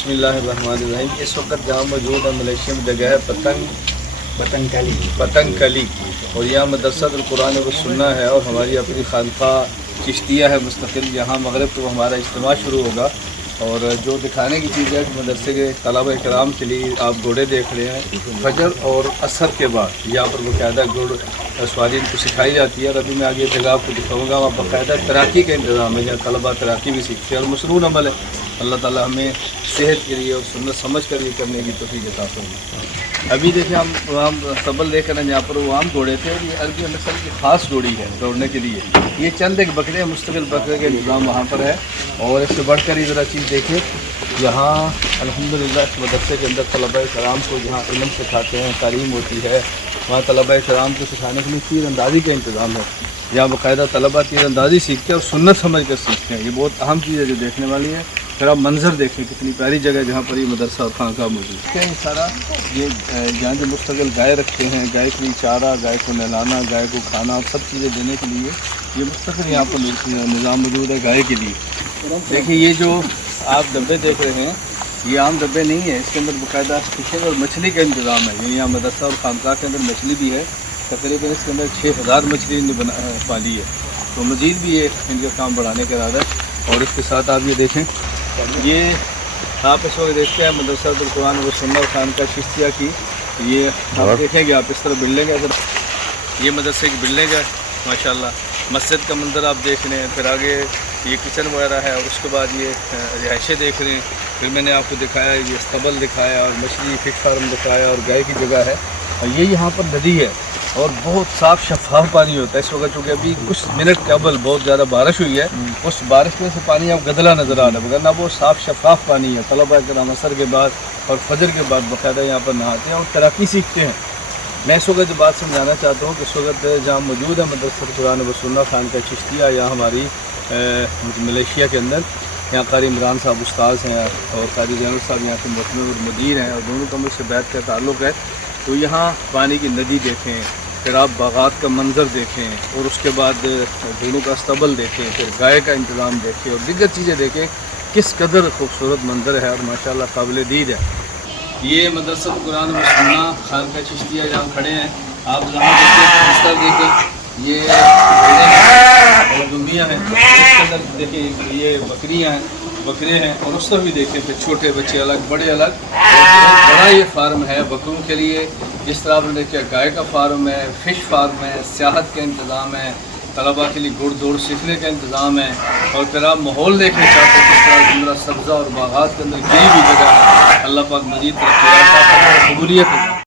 बिस्मिल्लाहिर्रहमानिर्रहीम। इस वक्त जहाँ मौजूद है मलेशिया में जगह है पतंग कली और यहाँ मदरसतुल कुरान व सुन्ना है और हमारी अपनी खानका चिश्तिया है मुस्तकिल। यहाँ मगरिब को हमारा इज्तिमा शुरू होगा और जो दिखाने की चीज़ है कि मदरसे के तलबा इकराम के लिए आप घोड़े देख रहे हैं। फजर और असर के बाद यहाँ पर बाकायदा घोड़ सवारी इनको सिखाई जाती है और अभी मैं आगे जगह आपको दिखाऊंगा। वहाँ बाकायदा तैराकी का इंतज़ाम है, जहाँ तलबा तैराकी भी सीखते हैं और मसनून अमल है। अल्लाह ताला हमें सेहत के लिए और सुन्नत समझ कर ये करने की तौफीक अता फरमाए। अभी देखिए हम वहाँ सबल देख रहे हैं, जहाँ पर वो आम घोड़े थे और ये अरबी नस्ल की ख़ास जोड़ी है दौड़ने के लिए। ये चंद एक बकरे मुस्तकिल बकरे का इंतज़ाम वहाँ पर है। और इससे बढ़कर ही ज़रा चीज़ देखिए, यहाँ अल्हम्दुलिल्लाह इस मदरसे के अंदर तलबा कराम को जहाँ इल्म सिखाते हैं, तालीम होती है, वहाँ तलबा कराम को सिखाने के लिए तीर अंदाज़ी का इंतज़ाम है। यहाँ बाकायदा तलबा तीर अंदाज़ी सीखते हैं और सुन्नत समझ कर सीखते हैं। ये बहुत अहम चीज़ है जो देखने वाली है। फिर आप मंज़र देखें, कितनी प्यारी जगह जहाँ पर ये मदरसा और खानका मौजूद है। सारा ये जहाँ जो मुस्तकिल गाय रखते हैं, गाय के लिए चारा, गाय को नहलाना, गाय को खाना और सब चीज़ें देने के लिए ये मुस्तकिल यहाँ पर निज़ाम मौजूद है गाय के लिए। देखिए ये जो आप डब्बे देख रहे हैं, ये आम डब्बे नहीं है, इसके अंदर बाकायदा फिशिंग और मछली का इंतज़ाम है। यानी यहाँ मदरसा और खानका के अंदर मछली भी है। तकरीबन इसके अंदर 6000 मछली इन्हें पाली है, तो मज़ीद भी ये इनका काम बढ़ाने का इरादा है। और इसके साथ आप ये देखें, ये आप इस वक्त देखते हैं मदरसतुल कुरान व सुन्ना खानका चिश्तिया की। ये आप देखेंगे, आप इस तरह बिल्डिंग है, अगर ये मदरसे की बिल्डिंग है माशाल्लाह। मस्जिद का मंजर आप देख रहे हैं, फिर आगे ये किचन वगैरह है और उसके बाद ये रिहाइशें देख रहे हैं। फिर मैंने आपको दिखाया ये स्तबल दिखाया और मछली फिश फार्म दिखाया और गाय की जगह है। और ये यहाँ पर नदी है और बहुत साफ़ शफाफ पानी होता है। इस वक्त चूँकि अभी कुछ मिनट कबल बहुत ज़्यादा बारिश हुई है, उस बारिश में से पानी अब गदला नज़र आ रहा है, मगर ना वो साफ़ शफाफ पानी है। तलबा कराम असर के बाद और फजर के बाद बाकायदा यहाँ पर नहाते हैं और तैराकी सीखते हैं। मैं इस वक्त जो बात समझाना चाहता हूँ कि इस वक्त जहाँ मौजूद है मदरसतुल कुरान व सुन्ना खानका चिश्तिया, यहाँ हमारी मलेशिया के अंदर, यहाँ कारी इमरान साहब उस्ताद हैं और कारी जैनुल साहब यहाँ के मुतमिन और मुदीर हैं और दोनों का मुझसे बैत का ताल्लुक़ है। तो यहाँ पानी की नदी देखें, फिर आप बागात का मंज़र देखें और उसके बाद दोनों का स्तबल देखें, फिर गाय का इंतज़ाम देखें और दीगर चीज़ें देखें। किस कदर खूबसूरत मंज़र है और माशाल्लाह काबिल दीद है। ये मदरसतुल कुरान व सुन्ना खानका चिश्तिया जहाँ खड़े हैं, आप जहाँ देखें ये दुम्बियाँ हैं, इसके अंदर देखिए ये बकरियाँ हैं, बकरे हैं और उस तरफ भी देखें, फिर छोटे बच्चे अलग, बड़े अलग। बहुत बड़ा ये फार्म है बकरों के लिए। जिस तरह आपने देखा गाय का फार्म है, फ़िश फार्म है, सियाहत का इंतज़ाम है, तलबा के लिए घुड़ दौड़ सीखने का इंतज़ाम है। और फिर आप माहौल देखना चाहते हैं किस तरह सब्ज़ा और बागात के अंदर कहीं भी जगह अल्लाह पाक मज़ीद तरक्की कबूलियत